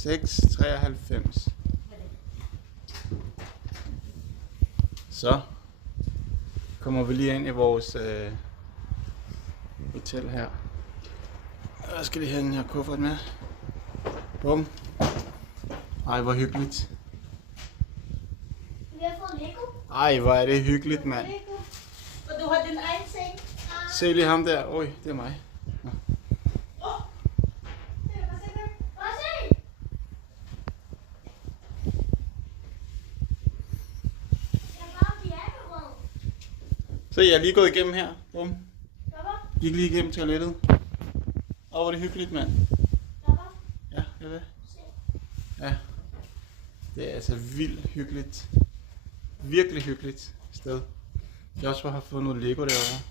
693. Så kommer vi lige ind i vores hotel her. Jeg skal lige have den her kuffert med. Bum. Ej, hvor hyggeligt. Vi har fået Lego. Ej, hvor er det hyggeligt, mand. Lego. Og du har din egen seng. Se lige ham der. Oj, det er mig. Nå. Så jeg er lige gået igennem her. Bum. Gik lige igennem toilettet. Åh, hvor er det hyggeligt, mand. Ja, det er det. Ja. Det er altså vildt hyggeligt. Virkelig hyggeligt sted. Jeg også har fået noget Lego derovre.